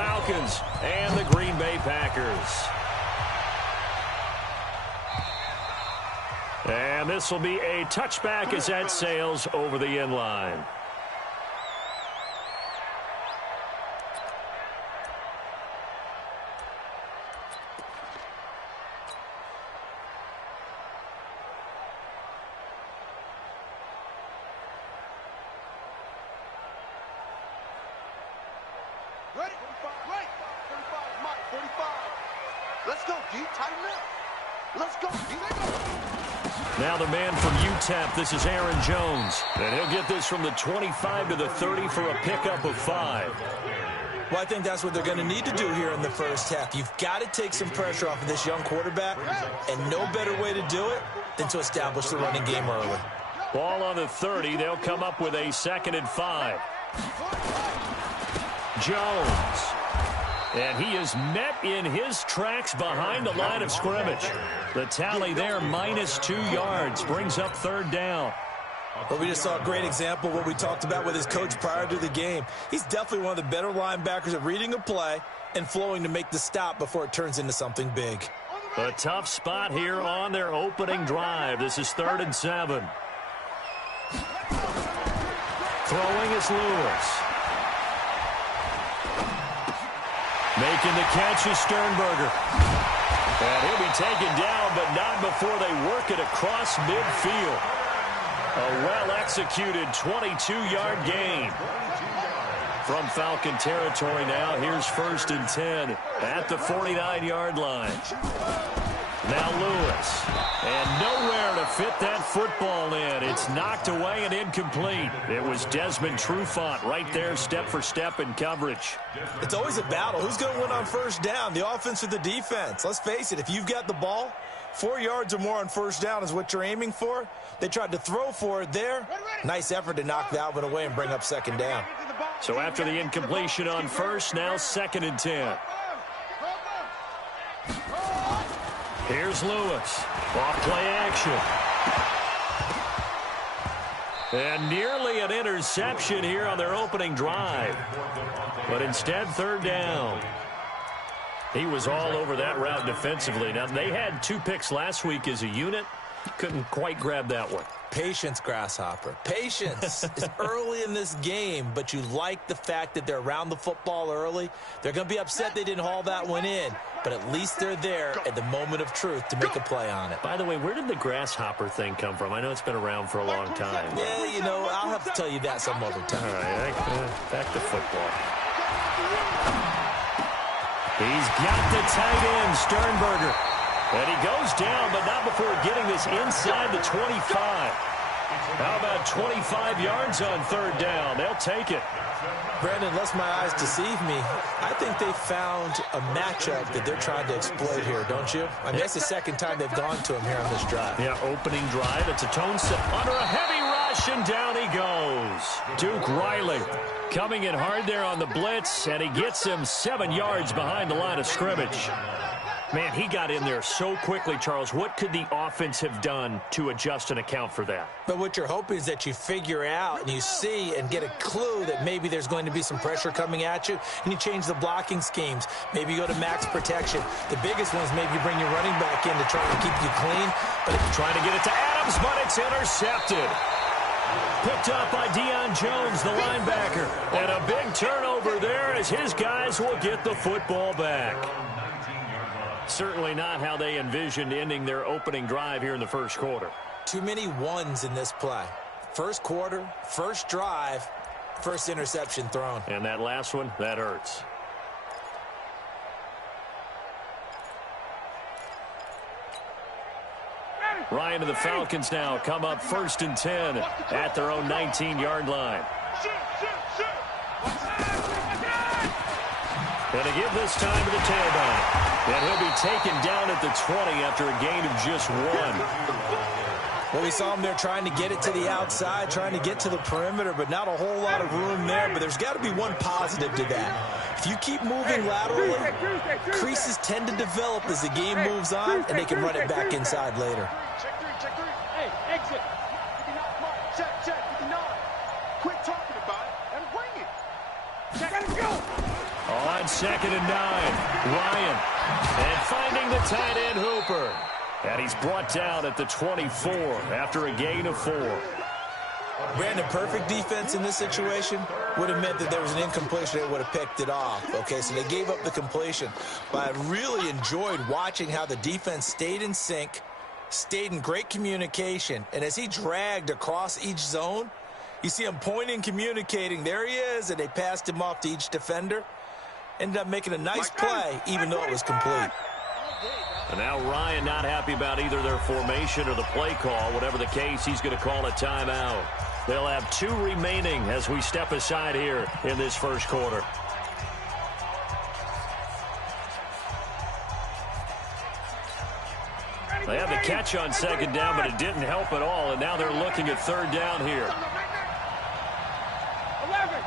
Falcons and the Green Bay Packers. And this will be a touchback as that sails over the end line. Ready? 35, 35, Mike, 35. Let's go, D. Tighten up. Let's go, D. Now the man from UTEP, this is Aaron Jones. And he'll get this from the 25 to the 30 for a pickup of 5. Well, I think that's what they're going to need to do here in the first half. You've got to take some pressure off of this young quarterback, and no better way to do it than to establish the running game early. Ball on the 30. They'll come up with a 2nd and 5. Jones. And he is met in his tracks behind the line of scrimmage. The tally there, -2 yards, brings up 3rd down. But we just saw a great example of what we talked about with his coach prior to the game. He's definitely one of the better linebackers at reading a play and flowing to make the stop before it turns into something big. A tough spot here on their opening drive. This is 3rd and 7. Throwing is Lewis. Making the catch is Sternberger. And he'll be taken down, but not before they work it across midfield. A well-executed 22-yard gain. From Falcon territory now, here's 1st and 10 at the 49-yard line. Now Lewis. And nowhere to fit that football in. It's knocked away and incomplete. It was Desmond Trufant right there, step for step in coverage. It's always a battle. Who's going to win on 1st down, the offense or the defense? Let's face it, if you've got the ball, 4 yards or more on 1st down is what you're aiming for. They tried to throw for it there. Nice effort to knock Valvin away and bring up 2nd down. So after the incompletion on 1st, now 2nd and 10. Here's Lewis. Off play action. And nearly an interception here on their opening drive. But instead, 3rd down. He was all over that route defensively. Now, they had 2 picks last week as a unit. Couldn't quite grab that one. Patience, Grasshopper. Patience is early in this game, but you like the fact that they're around the football early. They're going to be upset they didn't haul that one in, but at least they're there at the moment of truth to make a play on it. By the way, where did the Grasshopper thing come from? I know it's been around for a long time. Yeah, you know, I'll have to tell you that some other time. All right, back to football. He's got the tight end, Sternberger. And he goes down, but not before getting this inside the 25. How about 25 yards on 3rd down? They'll take it. Brandon, lest my eyes deceive me, I think they found a matchup that they're trying to exploit here, don't you? I mean, that's the 2nd time they've gone to him here on this drive. Yeah, opening drive. It's a tone set under a heavy rush, and down he goes. Duke Riley coming in hard there on the blitz, and he gets him 7 yards behind the line of scrimmage. Man, he got in there so quickly, Charles. What could the offense have done to adjust and account for that? But what you're hoping is that you figure out and you see and get a clue that maybe there's going to be some pressure coming at you, and you change the blocking schemes. Maybe you go to max protection. The biggest one is maybe you bring your running back in to try to keep you clean. But if you're trying to get it to Adams, but it's intercepted. Picked up by Deion Jones, the linebacker. And a big turnover there as his guys will get the football back. Certainly not how they envisioned ending their opening drive here in the 1st quarter. Too many ones in this play. 1st quarter, 1st drive, 1st interception thrown. And that last one, that hurts. Ryan and the Falcons now come up 1st and 10 at their own 19-yard line. And to give this time to the tailback. And he'll be taken down at the 20 after a gain of just 1. Well, we saw him there trying to get it to the outside, trying to get to the perimeter, but not a whole lot of room there. But there's got to be one positive to that. If you keep moving laterally, creases tend to develop as the game moves on, and they can run it back inside later. Check 3. Hey, exit. 59, check, 59. Quit talking about it and bring it. Check, let's go. On 2nd and 9. Ryan. And finding the tight end Hooper. And he's brought down at the 24 after a gain of 4. Brandon, perfect defense in this situation would have meant that there was an incompletion. They would have picked it off. Okay, so they gave up the completion. But I really enjoyed watching how the defense stayed in sync, stayed in great communication. And as he dragged across each zone, you see him pointing, communicating. There he is, and they passed him off to each defender. Ended up making a nice play, even though it was complete. And now Ryan not happy about either their formation or the play call. Whatever the case, he's going to call a timeout. They'll have 2 remaining as we step aside here in this first quarter. They had the catch on 2nd down, but it didn't help at all. And now they're looking at 3rd down here. 11.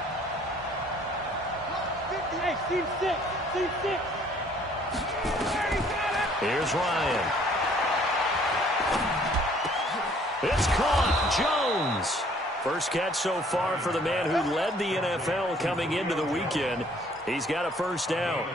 Hey, team 6. Team 6. Here's Ryan. It's caught. Jones. First catch so far for the man who led the NFL coming into the weekend. He's got a first down.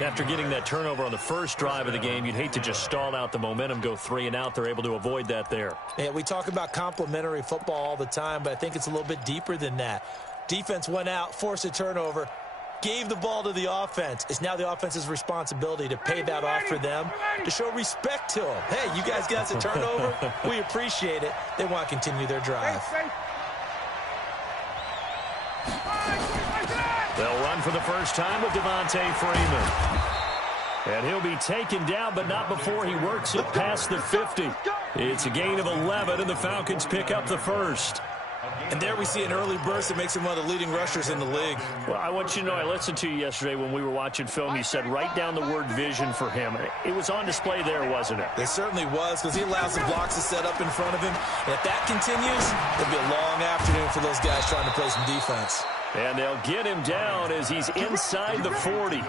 After getting that turnover on the first drive of the game, you'd hate to just stall out the momentum, go 3 and out. They're able to avoid that there. Yeah, we talk about complementary football all the time, but I think it's a little bit deeper than that. Defense went out, forced a turnover, gave the ball to the offense. It's now the offense's responsibility to pay that off for them, to show respect to them. Hey, you guys got a turnover? We appreciate it. They want to continue their drive. They'll run for the first time with Devontae Freeman. And he'll be taken down, but not before he works it past the 50. It's a gain of 11, and the Falcons pick up the first. And there we see an early burst that makes him one of the leading rushers in the league. Well, I want you to know, I listened to you yesterday when we were watching film. You said write down the word vision for him. It was on display there, wasn't it? It certainly was, because he allows the blocks to set up in front of him. And if that continues, it'll be a long afternoon for those guys trying to play some defense. And they'll get him down as he's inside the 40.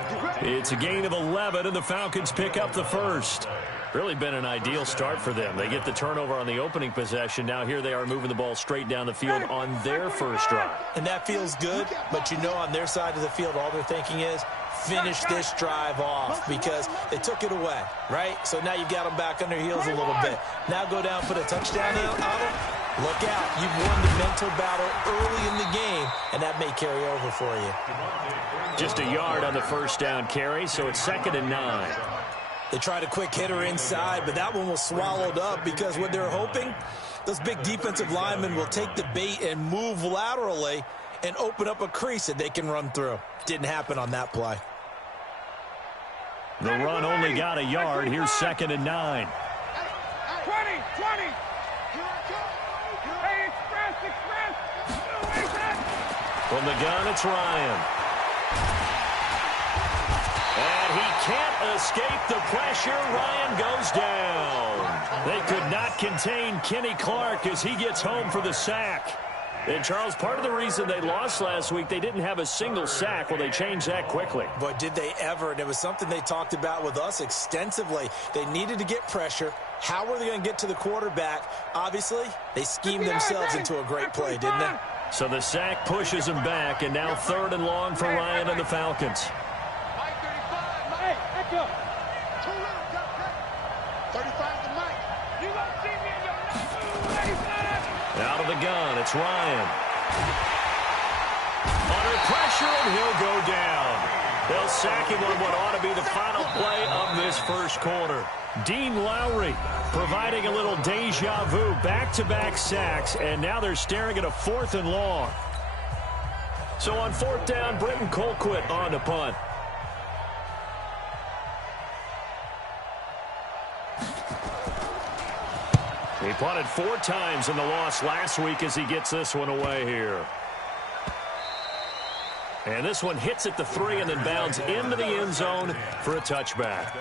It's a gain of 11, and the Falcons pick up the first. Really been an ideal start for them. They get the turnover on the opening possession. Now here they are moving the ball straight down the field on their first drive. And that feels good, but you know on their side of the field, all they're thinking is finish this drive off because they took it away, right? So now you've got them back on their heels a little bit. Now go down, put a touchdown on them. Look out. You've won the mental battle early in the game, and that may carry over for you. Just a yard on the first down carry, so it's 2nd and 9. They tried a quick hitter inside, but that one was swallowed up because what they're hoping, those big defensive linemen will take the bait and move laterally and open up a crease that they can run through. Didn't happen on that play. The run only got a yard. Here's 2nd and 9. 20. Hey, express. From the gun, it's Ryan. And he can't escape the pressure. Ryan goes down. They could not contain Kenny Clark as he gets home for the sack. And, Charles, part of the reason they lost last week, they didn't have a single sack. Well, they changed that quickly. Boy, did they ever. And it was something they talked about with us extensively. They needed to get pressure. How were they going to get to the quarterback? Obviously, they schemed themselves into a great play, didn't they? So the sack pushes them back, and now 3rd and long for Ryan and the Falcons. Hey, back up. 35 to Mike. You don't see me in your Out of the gun, it's Ryan. Under pressure, and he'll go down. They'll sack him on what ought to be the final play of this first quarter. Dean Lowry providing a little deja vu, back-to-back sacks, and now they're staring at a 4th and long. So on 4th down, Britton Colquitt on to punt. He punted 4 times in the loss last week as he gets this one away here. And this one hits at the 3 and then bounds into the end zone for a touchback.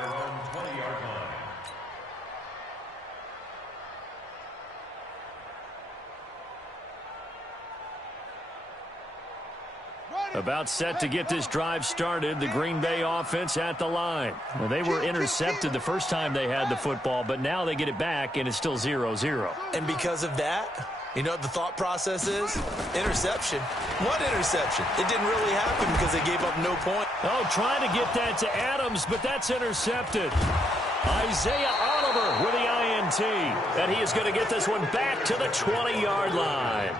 About set to get this drive started, the Green Bay offense at the line. Well, they were intercepted the first time they had the football, but now they get it back, and it's still 0-0. And because of that, You know what the thought process is? Interception. What interception? It didn't really happen because they gave up no point. Oh, trying to get that to Adams, but that's intercepted. Isaiah Oliver with the INT. And he is going to get this one back to the 20-yard line.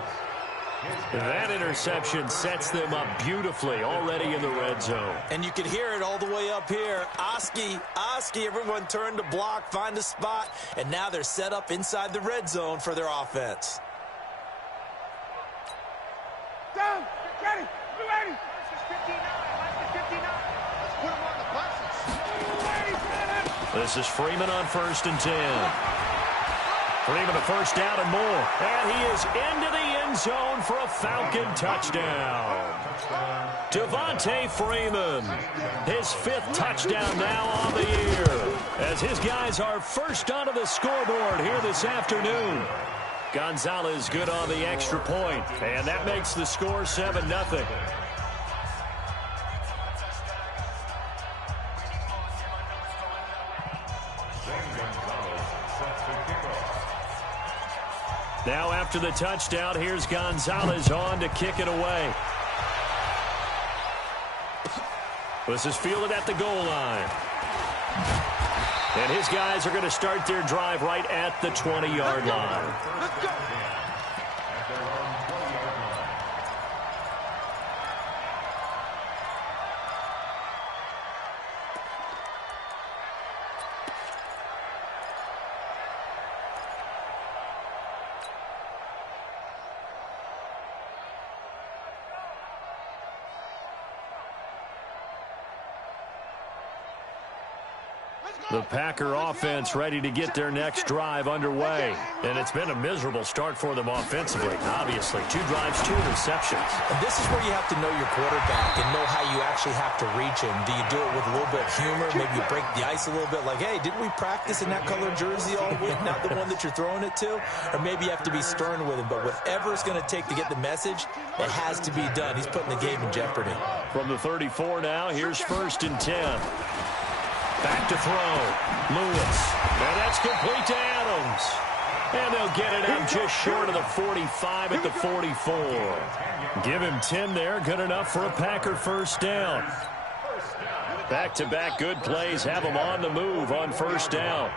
That interception sets them up beautifully already in the red zone. And you can hear it all the way up here. Oski, everyone turned to block, find a spot, and now they're set up inside the red zone for their offense. Down, get ready, be ready. This is 59, like the 59. Let's put him on the buses. This is Freeman on 1st and 10. Freeman a first down and more. And he is into the end zone for a Falcon touchdown. Devontae Freeman, his 5th touchdown now on the year, as his guys are first onto the scoreboard here this afternoon. Gonzalez good on the extra point, and that makes the score 7-0. Now after the touchdown, here's Gonzalez on to kick it away. This is fielded at the goal line. And his guys are going to start their drive right at the 20-yard line. Let's go. The Packer offense ready to get their next drive underway. And it's been a miserable start for them offensively. Obviously, 2 drives, 2 interceptions. And this is where you have to know your quarterback and know how you actually have to reach him. Do you do it with a little bit of humor? Maybe you break the ice a little bit like, hey, didn't we practice in that color jersey all week, not the one that you're throwing it to? Or maybe you have to be stern with him. But whatever it's going to take to get the message, it has to be done. He's putting the game in jeopardy. From the 34 now, here's 1st and 10. Back to throw. Lewis. And that's complete to Adams. And they'll get it out just short of the 45 at the 44. Give him 10 there. Good enough for a Packer first down. Back-to-back good plays have them on the move on first down.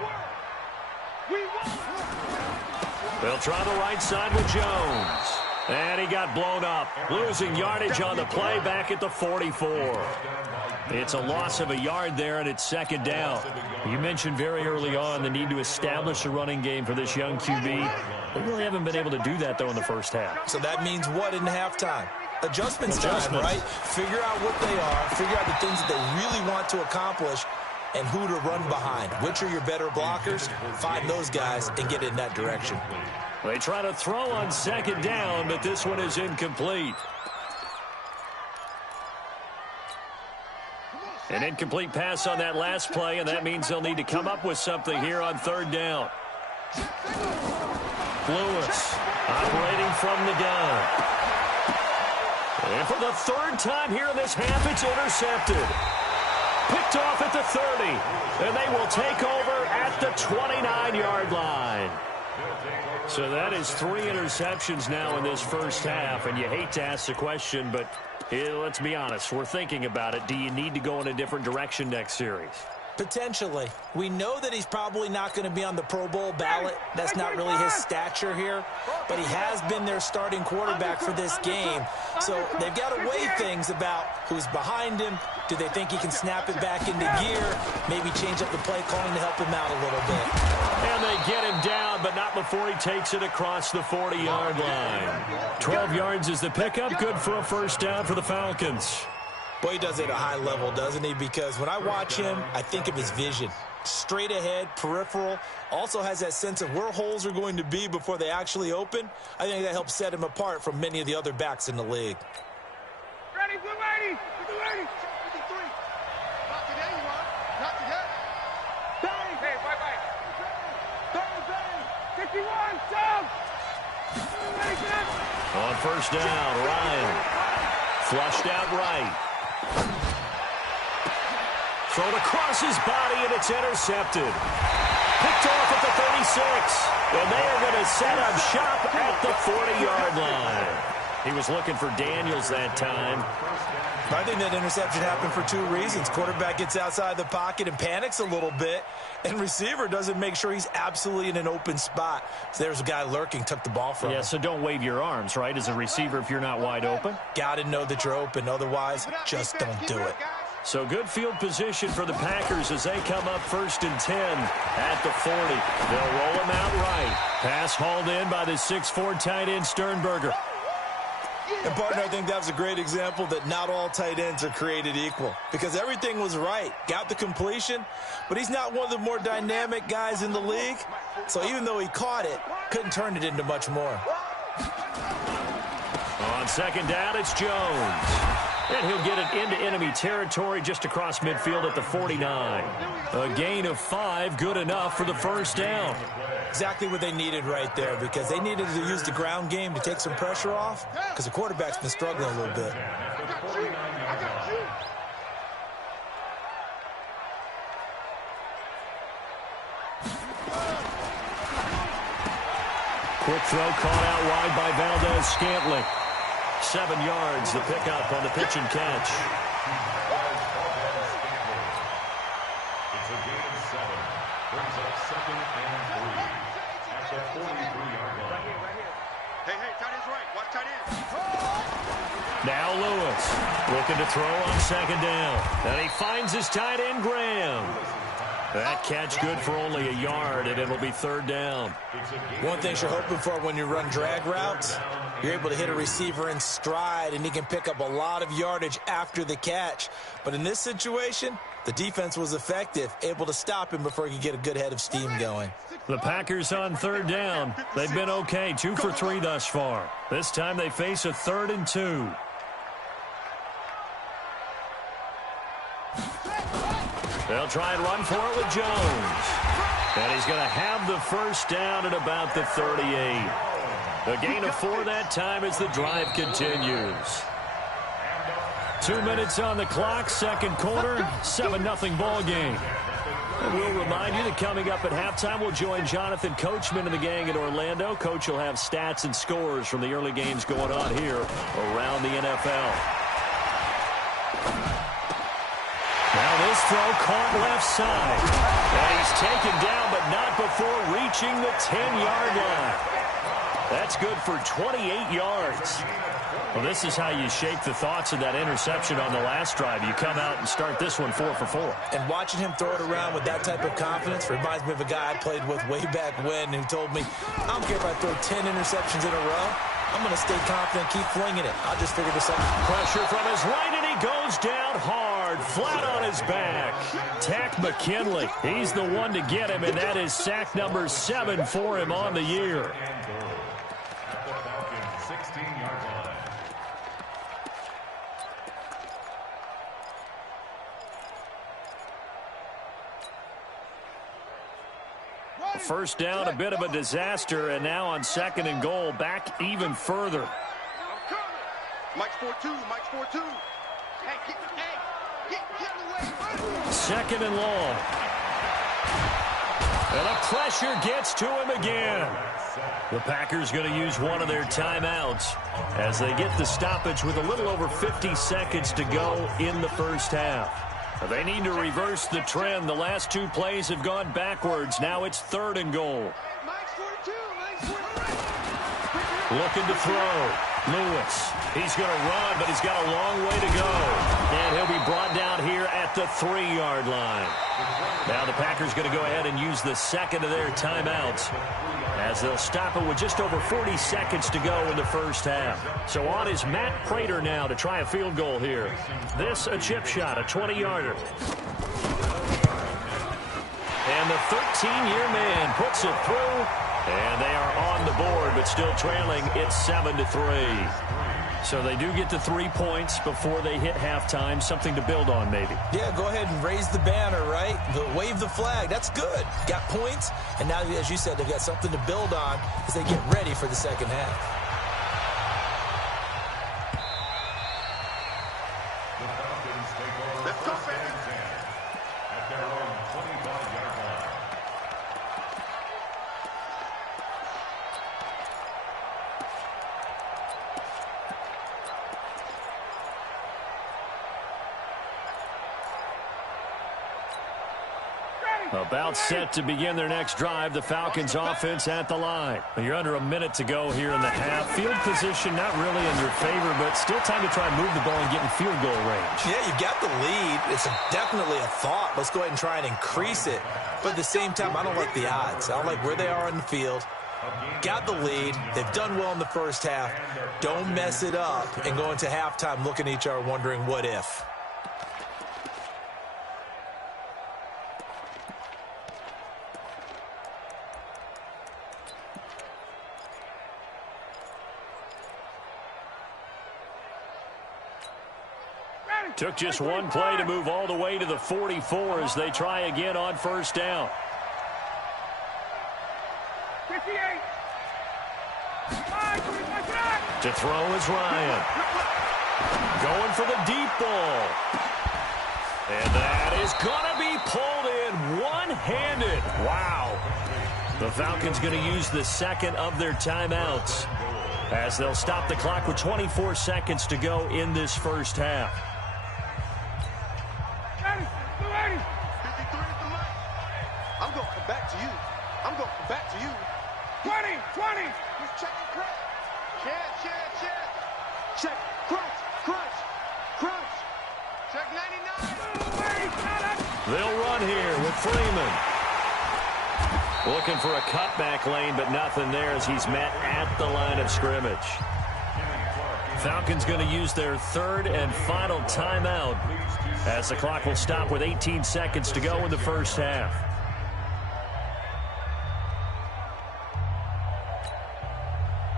They'll try the right side with Jones. And he got blown up. Losing yardage on the play back at the 44. It's a loss of a yard there, and it's 2nd down. You mentioned very early on the need to establish a running game for this young QB. They really haven't been able to do that, though, in the first half. So that means what in halftime? Adjustments time, right? Figure out what they are, figure out the things that they really want to accomplish, and who to run behind. Which are your better blockers? Find those guys and get in that direction. They try to throw on 2nd down, but this one is incomplete. An incomplete pass on that last play, and that means they'll need to come up with something here on 3rd down. Lewis operating from the gun. And for the 3rd time here in this half, it's intercepted. Picked off at the 30, and they will take over at the 29-yard line. So that is 3 interceptions now in this first half, and you hate to ask the question, but let's be honest, we're thinking about it. Do you need to go in a different direction next series? Potentially. We know that he's probably not going to be on the Pro Bowl ballot. That's not really his stature here. But he has been their starting quarterback for this game. So they've got to weigh things about who's behind him. Do they think he can snap it back into gear? Maybe change up the play calling to help him out a little bit. And they get him down, but not before he takes it across the 40-yard line. 12 yards is the pickup. Good for a first down for the Falcons. Boy, he does it at a high level, doesn't he? Because when I watch him, I think of his vision. Straight ahead, peripheral. Also has that sense of where holes are going to be before they actually open. I think that helps set him apart from many of the other backs in the league. Ready, blue lady! Blue lady! 53. Not today, you are. Not today. Bang! Hey, bye-bye. Bang, bang! 51, down! On first down, Ryan. Flushed out right. Thrown across his body, and it's intercepted. Picked off at the 36. And they are going to set up shop at the 40-yard line. He was looking for Daniels that time. I think that interception happened for two reasons. Quarterback gets outside the pocket and panics a little bit, and receiver doesn't make sure he's absolutely in an open spot. So there's a guy lurking, took the ball from him. Yeah, so don't wave your arms, right, as a receiver if you're not wide open. Got to know that you're open. Otherwise, just don't do it. So good field position for the Packers as they come up 1st and 10 at the 40. They'll roll him out right. Pass hauled in by the 6'4" tight end Sternberger. And, partner, I think that was a great example that not all tight ends are created equal, because everything was right. Got the completion, but he's not one of the more dynamic guys in the league. So even though he caught it, couldn't turn it into much more. On 2nd down, it's Jones. And he'll get it into enemy territory just across midfield at the 49. A gain of 5, good enough for the 1st down. Exactly what they needed right there, because they needed to use the ground game to take some pressure off, because the quarterback's been struggling a little bit. Quick throw caught out wide by Valdez-Scantling. 7 yards, the pickup on the pitch and catch. It's a gain of 7. Brings up 2nd and 3 at the 43-yard line. Hey, tight end's right. Watch tight end. Now Lewis looking to throw on 2nd down. And he finds his tight end, Graham. That catch good for only a yard, and it'll be 3rd down. One thing you're hoping for when you run drag routes, you're able to hit a receiver in stride, and he can pick up a lot of yardage after the catch. But in this situation, the defense was effective, able to stop him before he could get a good head of steam going. The Packers on 3rd down. They've been okay, 2 for 3 thus far. This time they face a 3rd and 2. They'll try and run for it with Jones. And he's going to have the 1st down at about the 38. A gain of 4 that time as the drive continues. 2 minutes on the clock, 2nd quarter, 7-0 ball game. And we'll remind you that coming up at halftime, we'll join Jonathan Coachman and the gang in Orlando. Coach will have stats and scores from the early games going on here around the NFL. Now this throw caught left side. And he's taken down, but not before reaching the 10-yard line. That's good for 28 yards. Well, this is how you shake the thoughts of that interception on the last drive. You come out and start this one 4 for 4. And watching him throw it around with that type of confidence reminds me of a guy I played with way back when who told me, I don't care if I throw 10 interceptions in a row. I'm going to stay confident, keep flinging it. I'll just figure this out. Pressure from his right, and he goes down hard, flat on his back. Tack McKinley, he's the one to get him, and that is sack number 7 for him on the year. First down, a bit of a disaster, and now on 2nd and goal, back even further. Mike's 4-2. Mike's 4-2. Hey, get in the way. 2nd and long. And the pressure gets to him again. The Packers going to use one of their timeouts as they get the stoppage with a little over 50 seconds to go in the 1st half. They need to reverse the trend. The last 2 plays have gone backwards. Now it's 3rd and goal. Looking to throw. Lewis. He's going to run, but he's got a long way to go. And he'll be brought down here at the 3-yard line. Now the Packers going to go ahead and use the 2nd of their timeouts as they'll stop it with just over 40 seconds to go in the 1st half. So on is Matt Prater now to try a field goal here. This a chip shot, a 20-yarder. And the 13-year man puts it through, and they are on the board, but still trailing. It's 7-3. So they do get the 3 points before they hit halftime. Something to build on, maybe. Yeah, go ahead and raise the banner, right? Wave the flag. That's good. Got points, and now, as you said, they've got something to build on as they get ready for the 2nd half. About set to begin their next drive, the Falcons offense at the line. You're under a minute to go here in the half. Field position not really in your favor, but still time to try and move the ball and get in field goal range. Yeah, you've got the lead. It's definitely a thought. Let's go ahead and try and increase it. But at the same time, I don't like the odds. I don't like where they are in the field. Got the lead. They've done well in the first half. Don't mess it up and go into halftime looking at each other wondering what if. Took just one play to move all the way to the 44 as they try again on first down. 58. To throw is Ryan. Going for the deep ball. And that is going to be pulled in one-handed. Wow. The Falcons going to use the second of their timeouts as they'll stop the clock with 24 seconds to go in this first half. I'm going to come back to you. I'm going to come back to you. 20. He's checking crunch. Check. Check. Crunch. Check 99. They'll run here with Freeman. Looking for a cutback lane, but nothing there as he's met at the line of scrimmage. Falcons going to use their third and final timeout as the clock will stop with 18 seconds to go in the first half.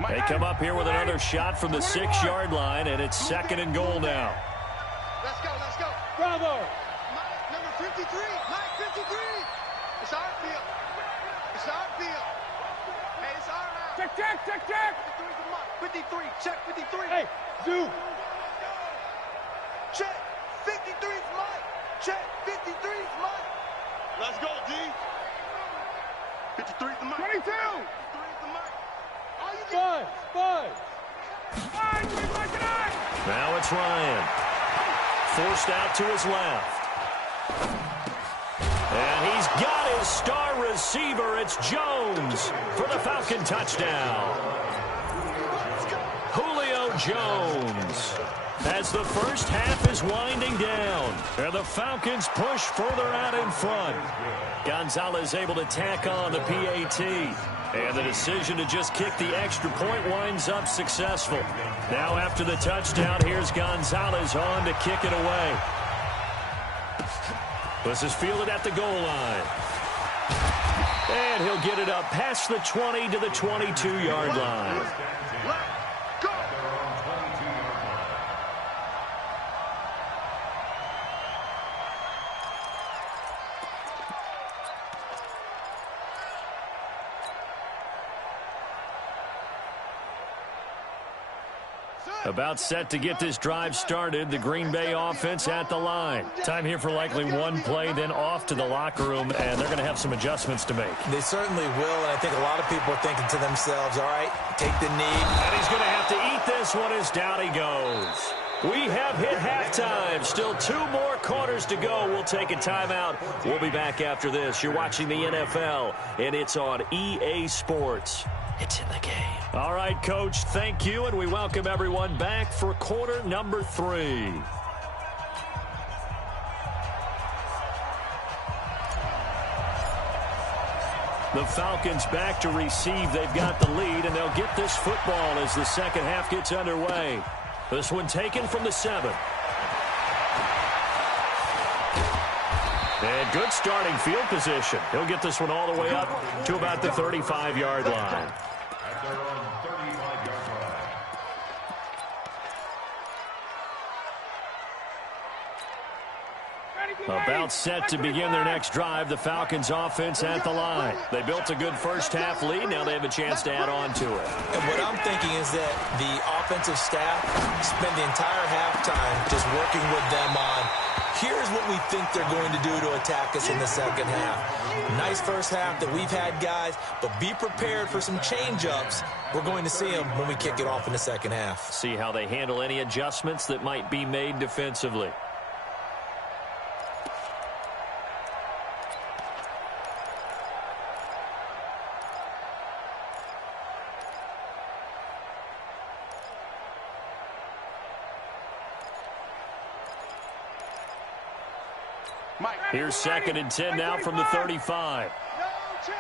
They come up here with another shot from the 6-yard line, and it's second and goal now. Let's go. Bravo. Mike, number 53. Mike, 53. It's our field. Hey, it's our house. Check. 53's the Mike. 53. Check 53. Hey, Zoo. Check. 53's Mike. Check. 53's Mike. Let's go, D. 53's the Mike. 22. 53's the Mike. All you Five. Now it's Ryan. Forced out to his left. And he's got his star receiver. It's Jones for the Falcon touchdown. Julio Jones. As the first half is winding down, and the Falcons push further out in front. Gonzalez able to tack on the PAT. And the decision to just kick the extra point winds up successful. Now after the touchdown, here's Gonzalez on to kick it away. This is fielded at the goal line. And he'll get it up past the 20 to the 22-yard line. About set to get this drive started, the Green Bay offense at the line. Time here for likely one play, then off to the locker room, and they're going to have some adjustments to make. They certainly will, and I think a lot of people are thinking to themselves, all right, take the knee. And he's going to have to eat this one as down he goes. We have hit halftime. Still 2 more quarters to go. We'll take a timeout. We'll be back after this. You're watching the NFL, and it's on EA Sports. It's in the game. All right, Coach, thank you, and we welcome everyone back for quarter number 3. The Falcons back to receive. They've got the lead, and they'll get this football as the second half gets underway. This one taken from the 7. And good starting field position. He'll get this one all the way up to about the 35-yard line. At their own 35-yard line. About set to begin their next drive, the Falcons offense at the line. They built a good first half lead. Now they have a chance to add on to it. And what I'm thinking is that the offensive staff spend the entire halftime just working with them on, here's what we think they're going to do to attack us in the second half. Nice first half that we've had, guys, but be prepared for some change-ups. We're going to see them when we kick it off in the second half. See how they handle any adjustments that might be made defensively. Here's 2nd and 10 now from the 35. No chance.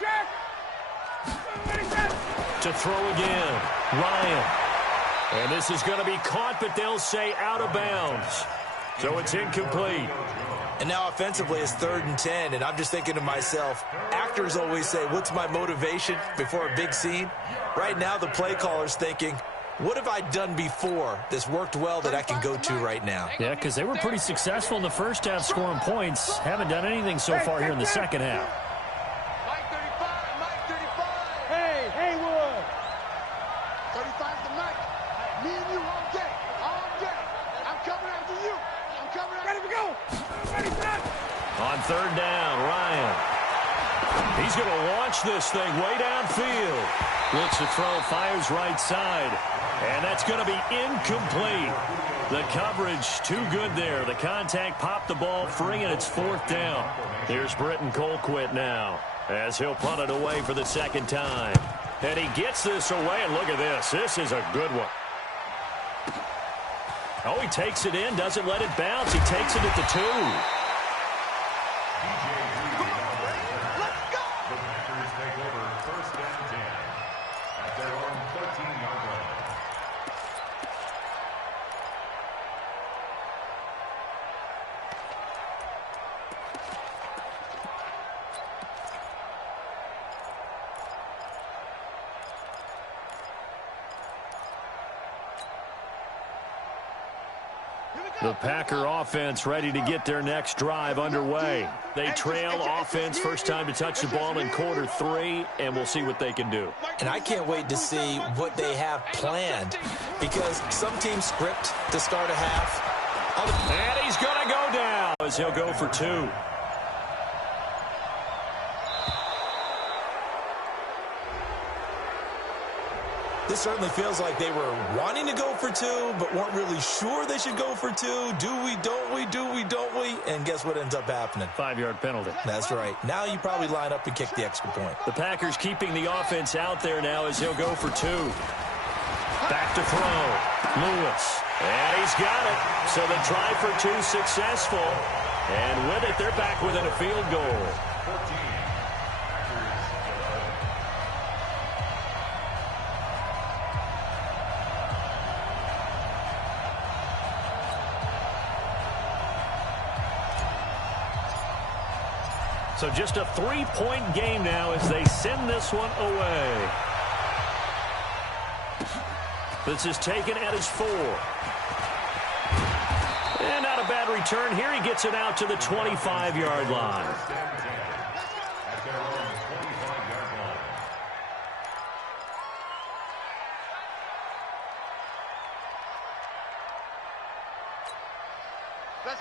Check. To throw again, Ryan. And this is going to be caught, but they'll say out of bounds. So it's incomplete. And now offensively it's 3rd and 10, and I'm just thinking to myself, actors always say, what's my motivation before a big scene? Right now the play caller's thinking, what have I done before that's worked well that I can go to right now? Yeah, because they were pretty successful in the first half scoring points. Haven't done anything so far here in the second half. Mike 35. Hey, Haywood. 35's the Mike. Me and you all day. I'm coming after you. Ready to go. Ready, set. On 3rd down, Ryan. He's going to launch this thing way downfield. Looks to throw, fires right side. And that's going to be incomplete. The coverage too good there. The contact popped the ball free, and it's 4th down. Here's Britton Colquitt now as he'll punt it away for the 2nd time. And he gets this away, and look at this. This is a good one. Oh, he takes it in, doesn't let it bounce. He takes it at the 2. Let's go. The Packers take over 1st and 10 at their own 13-yard line. The Packer offense ready to get their next drive underway. They trail offense, first time to touch the ball in quarter 3, and we'll see what they can do. And I can't wait to see what they have planned, because some teams script to start a half. And he's going to go down as he'll go for 2. This certainly feels like they were wanting to go for 2, but weren't really sure they should go for 2. Do we, don't we, do we, don't we? And guess what ends up happening? 5-yard penalty. That's right. Now you probably line up and kick the extra point. The Packers keeping the offense out there now as he'll go for 2. Back to throw. Lewis. And he's got it. So the try for 2 successful. And with it, they're back within a field goal. 14. So just a 3-point game now as they send this one away. This is taken at his 4. And not a bad return here. He gets it out to the 25-yard line. At their own 25-yard line.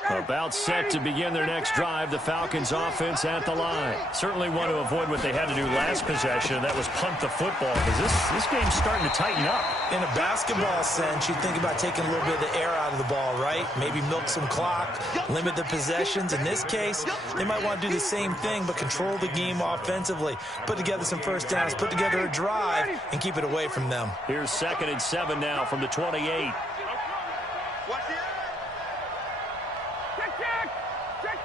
About set to begin their next drive. The Falcons offense at the line. Certainly want to avoid what they had to do last possession. That was punt the football, because this game's starting to tighten up. In a basketball sense, you think about taking a little bit of the air out of the ball, right? Maybe milk some clock, limit the possessions. In this case, they might want to do the same thing, but control the game offensively. Put together some first downs, put together a drive, and keep it away from them. Here's 2nd and 7 now from the 28. Watch the eye. Check.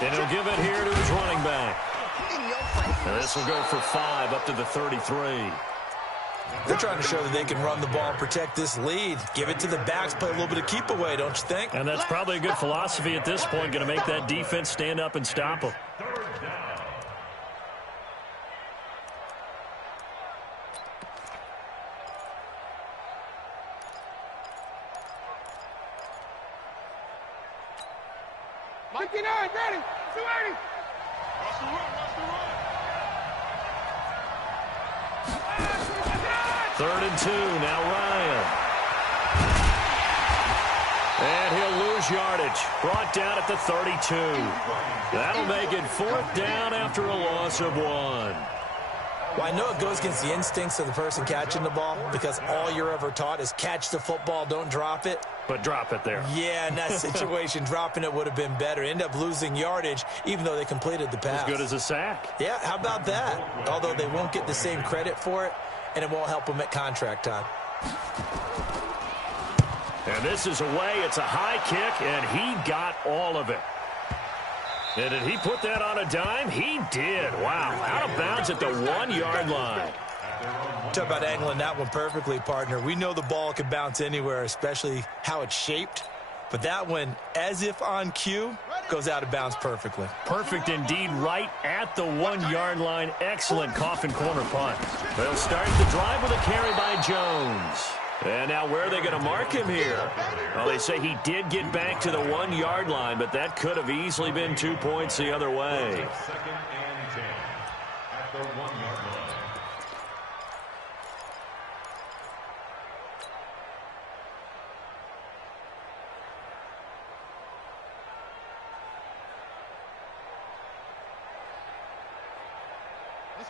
And he'll give it here to his running back. And this will go for 5 up to the 33. They're trying to show that they can run the ball and protect this lead. Give it to the backs, play a little bit of keep away, don't you think? And that's probably a good philosophy at this point, going to make that defense stand up and stop them. Ready. 280. Watch the run. 3rd and 2, now Ryan. And he'll lose yardage. Brought down at the 32. That'll make it 4th down after a loss of 1. Well, I know it goes against the instincts of the person catching the ball, because all you're ever taught is catch the football, don't drop it. but drop it there. Yeah, in that situation, dropping it would have been better. End up losing yardage, even though they completed the pass. As good as a sack. Yeah, how about that? Although they won't get the same credit for it, and it won't help them at contract time. And this is away. It's a high kick, and he got all of it. And did he put that on a dime? He did. Wow, out of bounds at the 1-yard line. Talk about angling that one perfectly, partner. We know the ball can bounce anywhere, especially how it's shaped. But that one, as if on cue, goes out of bounds perfectly. Perfect indeed, right at the 1-yard line. Excellent coffin corner punt. They'll start the drive with a carry by Jones. And now where are they going to mark him here? Well, they say he did get back to the 1-yard line, but that could have easily been 2 points the other way. 2nd and 10 at the 1-yard line.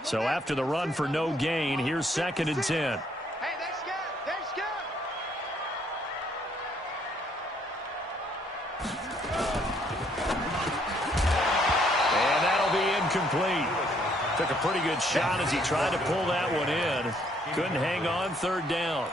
So after the run for no gain, here's 2nd and 10. Hey, that's good. That's good. And that'll be incomplete. Took a pretty good shot as he tried to pull that one in. Couldn't hang on 3rd down.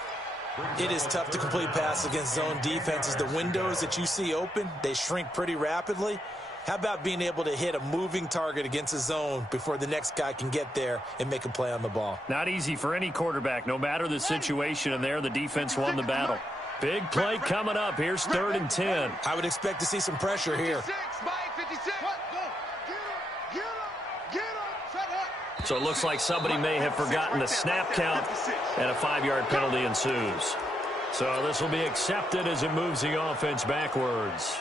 It is tough to complete passes against zone defenses. The windows that you see open, they shrink pretty rapidly. How about being able to hit a moving target against a zone before the next guy can get there and make a play on the ball? Not easy for any quarterback, no matter the situation, and there the defense won the battle. Big play coming up. Here's 3rd and 10. I would expect to see some pressure here. 56, Mike, 56. Get him. So it looks like somebody may have forgotten the snap count, and a 5-yard penalty ensues. So this will be accepted as it moves the offense backwards.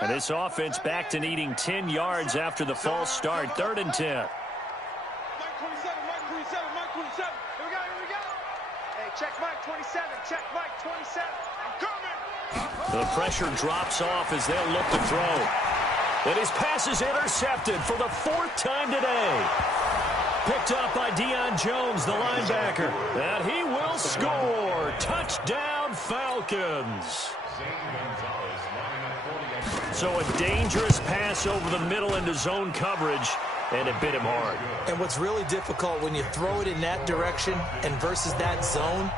And this offense back to needing 10 yards after the false start. 3rd and 10. Mike 27, Mike 27, Mike 27. Here we go. Hey, check Mike 27, check Mike 27. I'm coming. The pressure drops off as they'll look to throw. And his pass is intercepted for the 4th time today. Picked up by Deion Jones, the linebacker. And he will score. Touchdown, Falcons. So a dangerous pass over the middle into zone coverage, and it bit him hard. And what's really difficult when you throw it in that direction and versus that zone,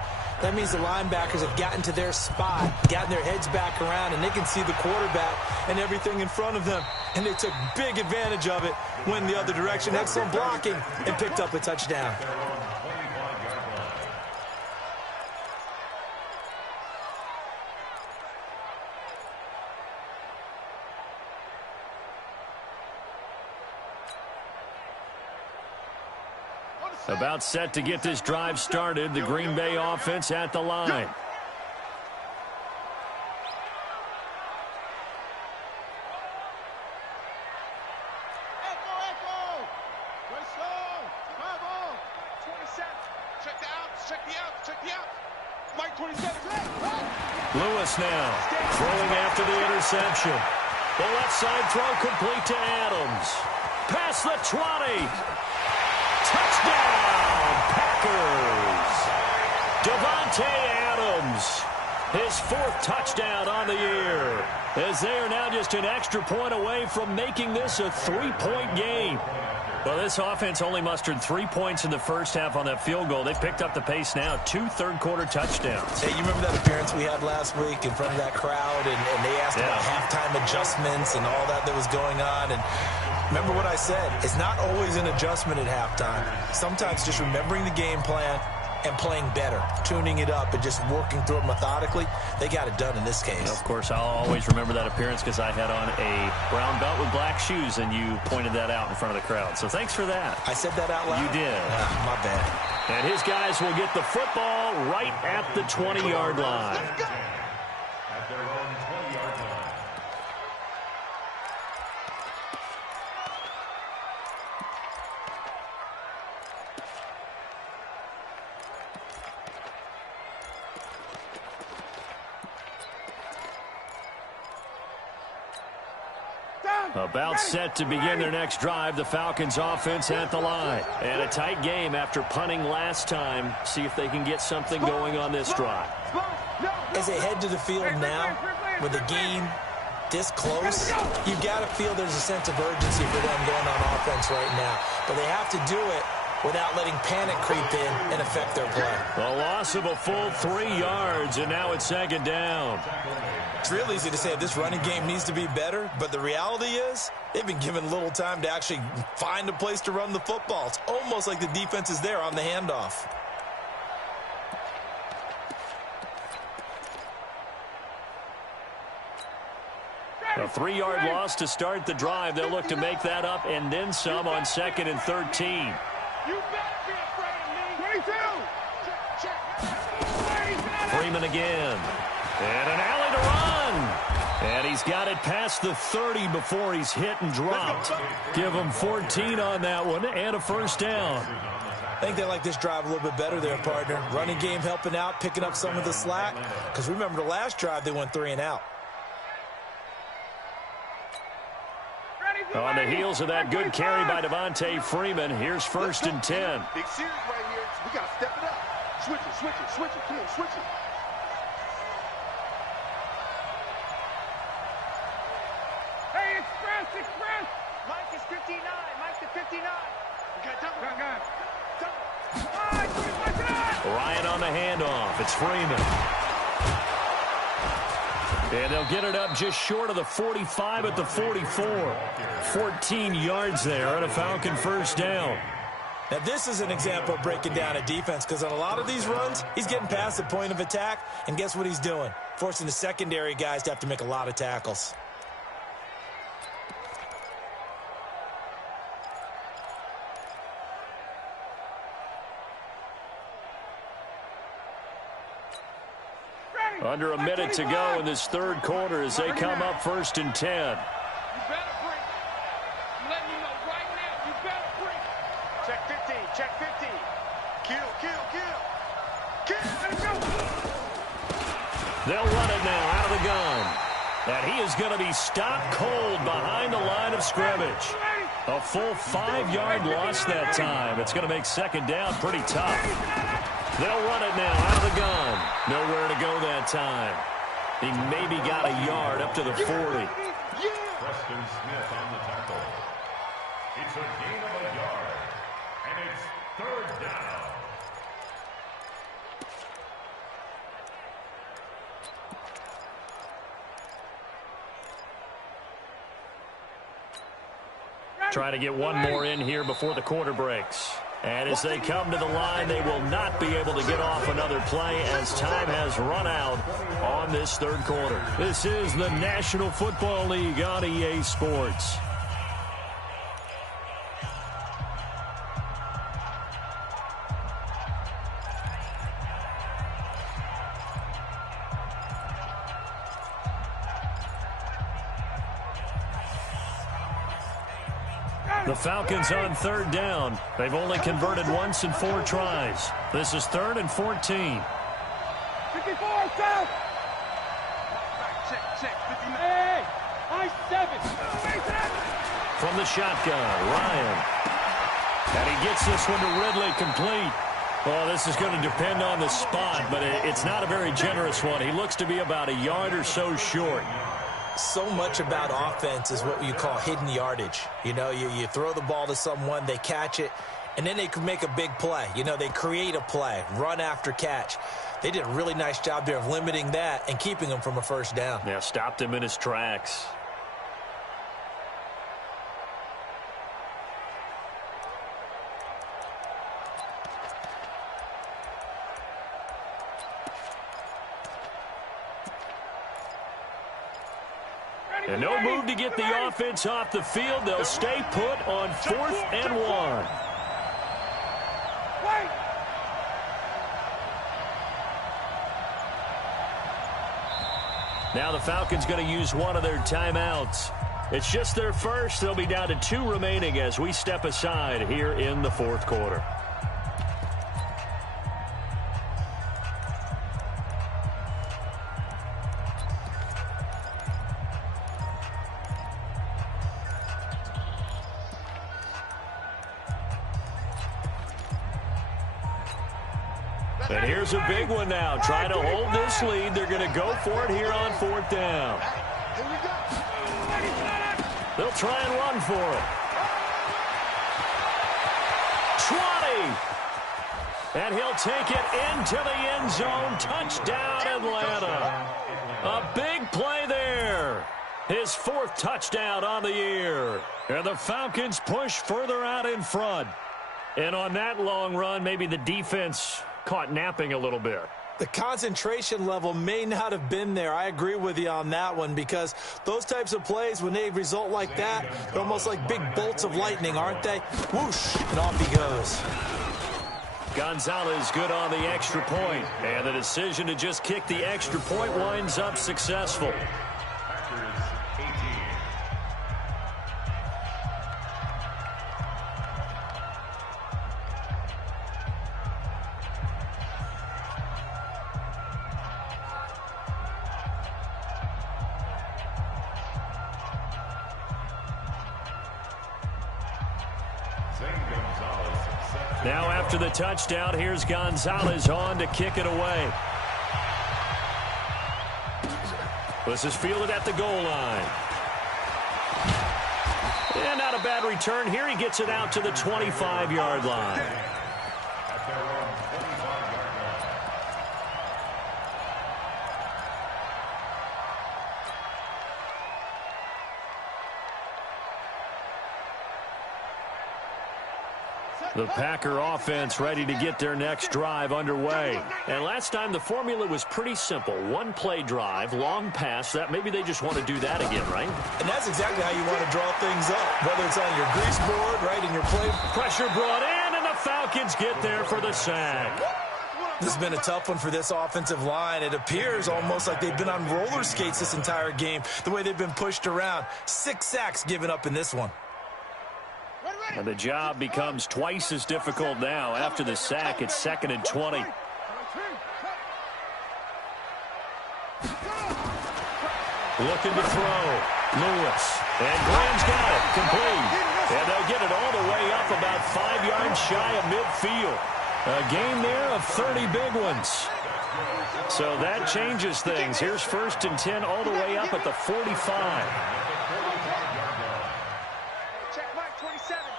that means the linebackers have gotten to their spot, gotten their heads back around, and they can see the quarterback and everything in front of them. And they took big advantage of it, went the other direction, excellent blocking, and picked up a touchdown. About set to get this drive started. The Green Bay offense at the line. Lewis now throwing after the interception. The left side throw complete to Adams. Past the 20. Touchdown, Packers. Davante Adams, his 4th touchdown on the year, as they are now just an extra point away from making this a 3-point game. Well, this offense only mustered 3 points in the first half on that field goal. They picked up the pace now, 2 third-quarter touchdowns. Hey, you remember that appearance we had last week in front of that crowd, and they asked about halftime adjustments and all that was going on, and remember what I said. It's not always an adjustment at halftime. Sometimes just remembering the game plan and playing better, tuning it up and just working through it methodically. They got it done in this case. Of course, I'll always remember that appearance because I had on a brown belt with black shoes, and you pointed that out in front of the crowd. So thanks for that. I said that out loud? You did. My bad. And his guys will get the football right at the 20-yard line. About set to begin their next drive. The Falcons offense at the line. And a tight game after punting last time. See if they can get something going on this drive. As they head to the field now, with the game this close, you've got to feel there's a sense of urgency for them going on offense right now. But they have to do it without letting panic creep in and affect their play. A loss of a full 3 yards, and now it's second down. It's real easy to say this running game needs to be better, but the reality is they've been given little time to actually find a place to run the football. It's almost like the defense is there on the handoff. A 3-yard loss to start the drive. They'll look to make that up and then some on 2nd and 13. You better be afraid of me. 22. Freeman again. And an alley to run. And he's got it past the 30 before he's hit and dropped. Give him 14 on that one and a first down. I think they like this drive a little bit better there, partner. Running game helping out, picking up some of the slack. Because remember the last drive, they went 3 and out. On the heels of that good carry by Devontae Freeman, here's 1st and 10. Big series right here. We got to step it up. Switch it, kid, switch it. Hey, express. Mike is 59. Mike to 59. We got double. Ryan on the handoff. It's Freeman. And they'll get it up just short of the 45 at the 44. 14 yards there and a Falcon first down. Now, this is an example of breaking down a defense because on a lot of these runs, he's getting past the point of attack, and guess what he's doing? Forcing the secondary guys to have to make a lot of tackles. Under a minute to go in this third quarter as they come up 1st and 10. You better bring. I'm letting you know right now. You better bring. Check 15. Kill. Let's go. They'll run it now out of the gun. And he is going to be stopped cold behind the line of scrimmage. A full 5-yard loss that time. It's going to make second down pretty tough. They'll run it now out of the gun. Nowhere to go that time. He maybe got a yard up to the 40. Preston Smith on the tackle. It's a gain of a yard, and it's 3rd down. Trying to get one more in here before the quarter breaks. And as they come to the line, they will not be able to get off another play as time has run out on this third quarter. This is the National Football League on EA Sports. The Falcons on 3rd down. They've only converted once in 4 tries. This is 3rd and 14. 54, south. Check. 59. Hey, I-7. From the shotgun, Ryan. And he gets this one to Ridley complete. Well, this is going to depend on the spot, but it's not a very generous one. He looks to be about a yard or so short. So much about offense is what you call hidden yardage. You know, you throw the ball to someone, they catch it, and then they can make a big play. You know, they create a play, run after catch. They did a really nice job there of limiting that and keeping him from a first down. Yeah, stopped him in his tracks. And no move to get the offense off the field. They'll stay put on 4th and 1. Now the Falcons going to use one of their timeouts. It's just their first. They'll be down to 2 remaining as we step aside here in the 4th quarter. And here's a big one now. Trying to hold this lead. They're going to go for it here on 4th down. They'll try and run for it. 20. And he'll take it into the end zone. Touchdown, Atlanta. A big play there. His 4th touchdown on the year. And the Falcons push further out in front. And on that long run, maybe the defense caught napping a little bit. The concentration level may not have been there. I agree with you on that one, because those types of plays, when they result like that, they're almost like big bolts of lightning, aren't they? Whoosh, and off he goes. Gonzalez good on the extra point. And the decision to just kick the extra point winds up successful. Now after the touchdown, here's Gonzalez on to kick it away. This is fielded at the goal line. And not a bad return here. He gets it out to the 25-yard line. The Packer offense ready to get their next drive underway. And last time the formula was pretty simple. One play drive, long pass. That maybe they just want to do that again, right? And that's exactly how you want to draw things up. Whether it's on your grease board, right, in your play. Pressure brought in, and the Falcons get there for the sack. This has been a tough one for this offensive line. It appears almost like they've been on roller skates this entire game, the way they've been pushed around. 6 sacks given up in this one. And the job becomes twice as difficult now. After the sack, it's 2nd and 20. Looking to throw. Lewis. And Graham's got it. Complete. And they'll get it all the way up about 5 yards shy of midfield. A game there of 30 big ones. So that changes things. Here's 1st and 10 all the way up at the 45.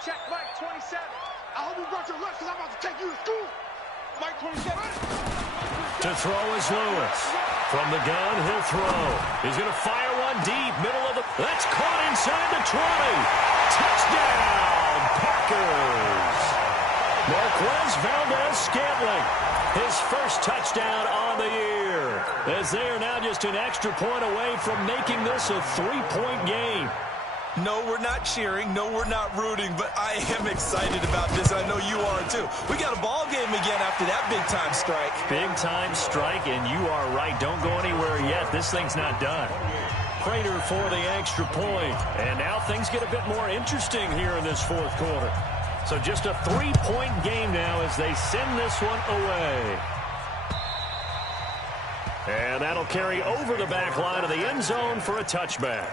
Check Mike 27. I hope you brought your lunch because I'm about to take you to school. Mike 27. To throw is Lewis. From the gun, he'll throw. He's going to fire one deep, middle of the... That's caught inside the 20. Touchdown, Packers. Marquez Valdez-Scantling. His 1st touchdown on the year. As they are now just an extra point away from making this a 3-point game. No, we're not cheering. No, we're not rooting. But I am excited about this. I know you are, too. We got a ball game again after that big-time strike. Big-time strike, and you are right. Don't go anywhere yet. This thing's not done. Prater for the extra point. And now things get a bit more interesting here in this 4th quarter. So just a 3-point game now as they send this one away. And that'll carry over the back line of the end zone for a touchback.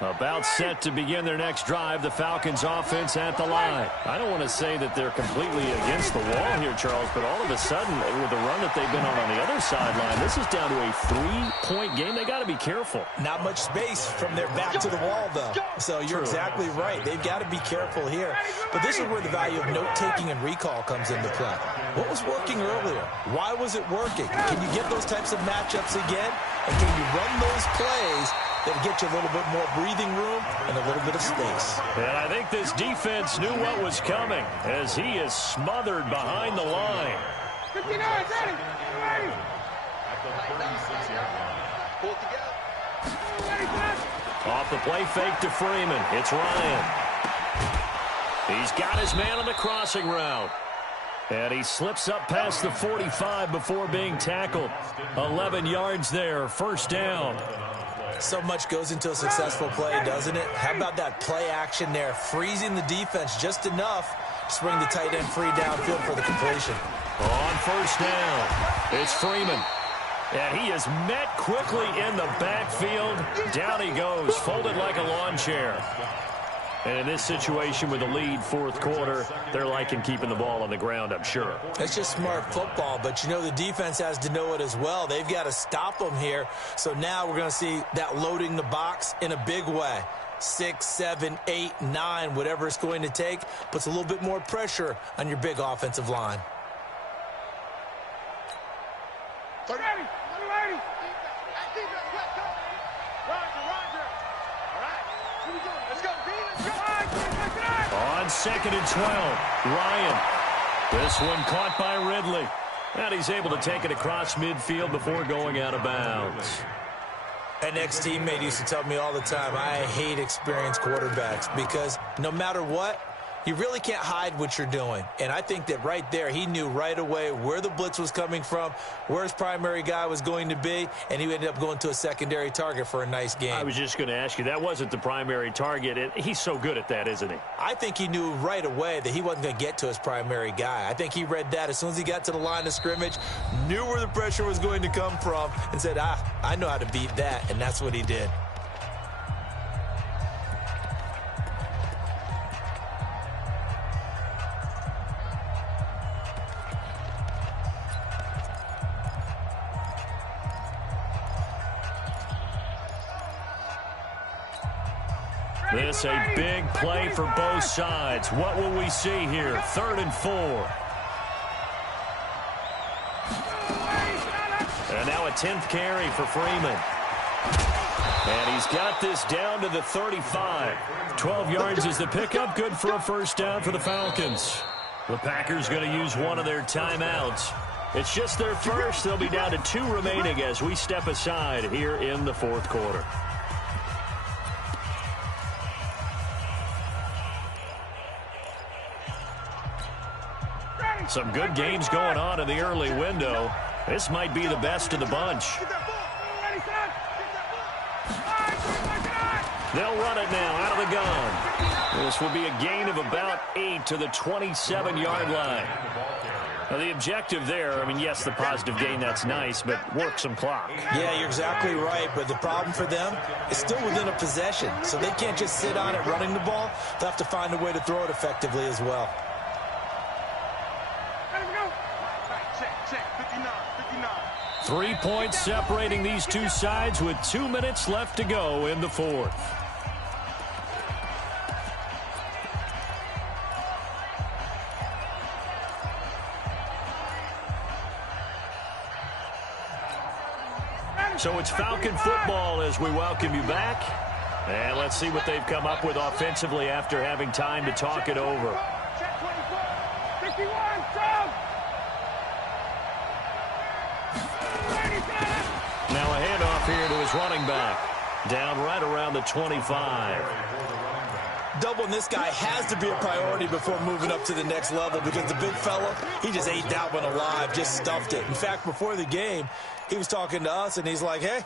About set to begin their next drive, the Falcons offense at the line. I don't want to say that they're completely against the wall here, Charles, but all of a sudden, with the run that they've been on the other sideline, this is down to a 3-point game. They got to be careful. Not much space from their back to the wall, though. So you're exactly right. They've got to be careful here. But this is where the value of note-taking and recall comes into play. What was working earlier? Why was it working? Can you get those types of matchups again? And can you run those plays that'll get you a little bit more breathing room and a little bit of space? And I think this defense knew what was coming as he is smothered behind the line. 59, ready. At the 36-yard line. Pull together. Off the play fake to Freeman. It's Ryan. He's got his man on the crossing route. And he slips up past the 45 before being tackled. 11 yards there, 1st down. So much goes into a successful play, doesn't it? How about that play action there, freezing the defense just enough to bring the tight end free downfield for the completion. On 1st down, it's Freeman. And he is met quickly in the backfield. Down he goes, folded like a lawn chair. And in this situation with the lead, fourth quarter, they're liking keeping the ball on the ground, I'm sure. It's just smart football, but you know the defense has to know it as well. They've got to stop them here. So now we're going to see that loading the box in a big way. 6, 7, 8, 9, whatever it's going to take, puts a little bit more pressure on your big offensive line. 30. On 2nd and 12, Ryan. This one caught by Ridley. And he's able to take it across midfield before going out of bounds. An ex-teammate used to tell me all the time, I hate experienced quarterbacks because no matter what, you really can't hide what you're doing. And I think that right there, he knew right away where the blitz was coming from, where his primary guy was going to be, and he ended up going to a secondary target for a nice game. I was just going to ask you, that wasn't the primary target. He's so good at that, isn't he? I think he knew right away that he wasn't going to get to his primary guy. I think he read that as soon as he got to the line of scrimmage, knew where the pressure was going to come from, and said, I know how to beat that, and that's what he did. This a big play for both sides. What will we see here? 3rd and 4. And now a 10th carry for Freeman. And he's got this down to the 35. 12 yards is the pickup. Good for a first down for the Falcons. The Packers going to use one of their timeouts. It's just their first. They'll be down to 2 remaining as we step aside here in the fourth quarter. Some good games going on in the early window. This might be the best of the bunch. They'll run it now out of the gun. This will be a gain of about 8 to the 27-yard line. Now, the objective there, I mean, yes, the positive gain, that's nice, but work some clock. Yeah, you're exactly right, but the problem for them is still within a possession, so they can't just sit on it running the ball. They'll have to find a way to throw it effectively as well. 3 points separating these two sides with 2 minutes left to go in the fourth. So it's Falcon football as we welcome you back. And let's see what they've come up with offensively after having time to talk it over. Now a handoff here to his running back. Down right around the 25. Doubling this guy has to be a priority before moving up to the next level because the big fella, he just ate that one alive, just stuffed it. In fact, before the game, he was talking to us, and he's like, hey,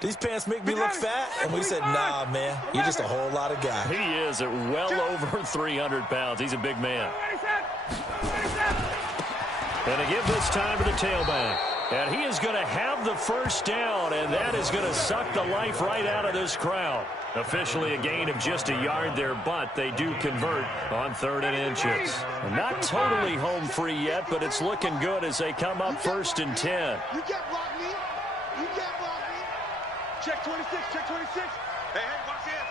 these pants make me look fat? And we said, nah, man, you're just a whole lot of guy. He is at well over 300 pounds. He's a big man. And they give this time to the tailback. And he is going to have the first down, and that is going to suck the life right out of this crowd. Officially a gain of just a yard there, but they do convert on 3rd and inches. Not totally home free yet, but it's looking good as they come up 1st and 10. You can't block me. You can't block me. Check 26, check 26. Hey, watch this.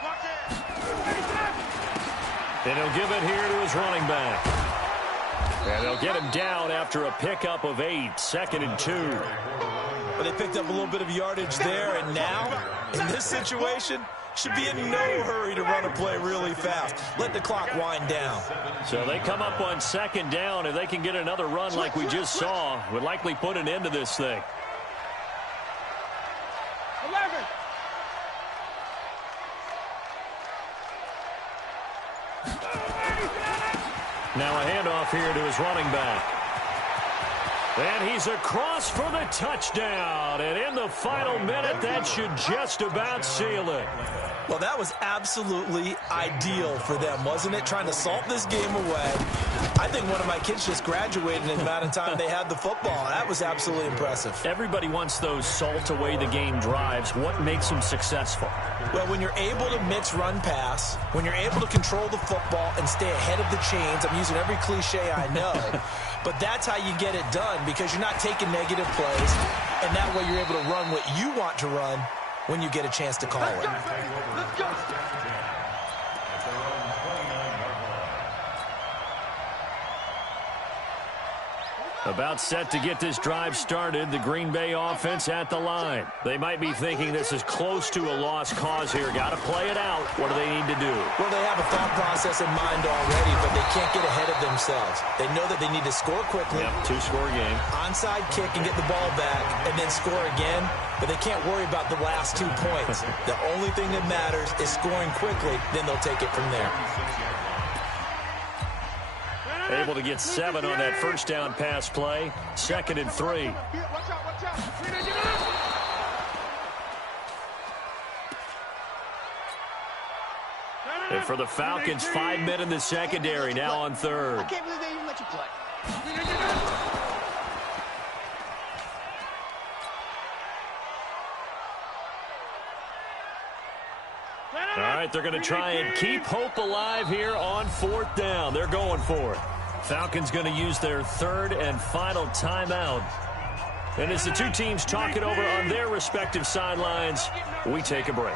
And he'll give it here to his running back. And they'll get him down after a pickup of 8, 2nd and 2. But they picked up a little bit of yardage there, and now, in this situation, should be in no hurry to run a play really fast. Let the clock wind down. So they come up on 2nd down. If they can get another run like we just saw, would likely put an end to this thing. 11. Now a handoff here to his running back. And he's across for the touchdown. And in the final minute, that should just about seal it. Well, that was absolutely ideal for them, wasn't it? Trying to salt this game away. I think one of my kids just graduated in the amount of time they had the football. That was absolutely impressive. Everybody wants those salt away the game drives. What makes them successful? Well, when you're able to mix run-pass, when you're able to control the football and stay ahead of the chains, I'm using every cliche I know, but that's how you get it done because you're not taking negative plays, and that way you're able to run what you want to run when you get a chance to call it. Let's go. About set to get this drive started, the Green Bay offense at the line. They might be thinking this is close to a lost cause here. Got to play it out. What do they need to do? Well, they have a thought process in mind already, but they can't get ahead of themselves. They know that they need to score quickly. Yep, two-score game. Onside kick and get the ball back and then score again, but they can't worry about the last 2 points. The only thing that matters is scoring quickly, then they'll take it from there. Able to get 7 on that first down pass play. 2nd and 3. Watch out. And for the Falcons, 5 men in the secondary, now on 3rd. I can't believe they even let you play. All right, they're going to try and keep hope alive here on 4th down. They're going for it. Falcons going to use their 3rd and final timeout. And as the two teams talk it over on their respective sidelines, we take a break.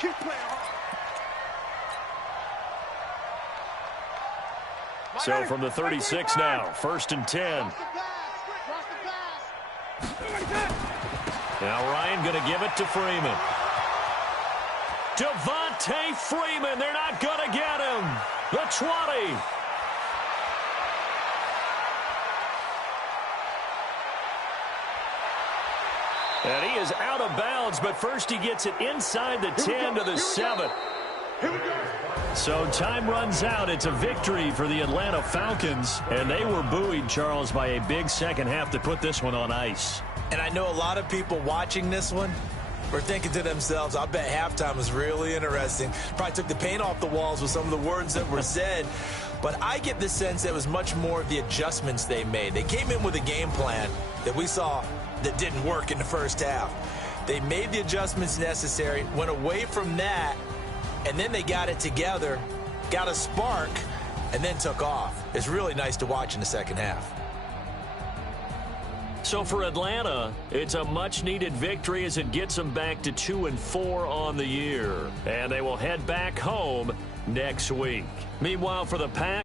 Keep playing hard. So from the 36 now, 1st and 10. Now Ryan going to give it to Freeman. Devontae Freeman, they're not going to get him. The 20. And he is out of bounds, but first he gets it inside the 10 to the 7. So time runs out. It's a victory for the Atlanta Falcons, and they were buoyed, Charles, by a big second half to put this one on ice. And I know a lot of people watching this one were thinking to themselves, I bet halftime was really interesting. Probably took the paint off the walls with some of the words that were said. But I get the sense that it was much more of the adjustments they made. They came in with a game plan that we saw that didn't work in the first half. They made the adjustments necessary, went away from that, and then they got it together, got a spark, and then took off. It's really nice to watch in the second half. So for Atlanta, it's a much-needed victory as it gets them back to 2-4 on the year. And they will head back home next week. Meanwhile, for the Pack,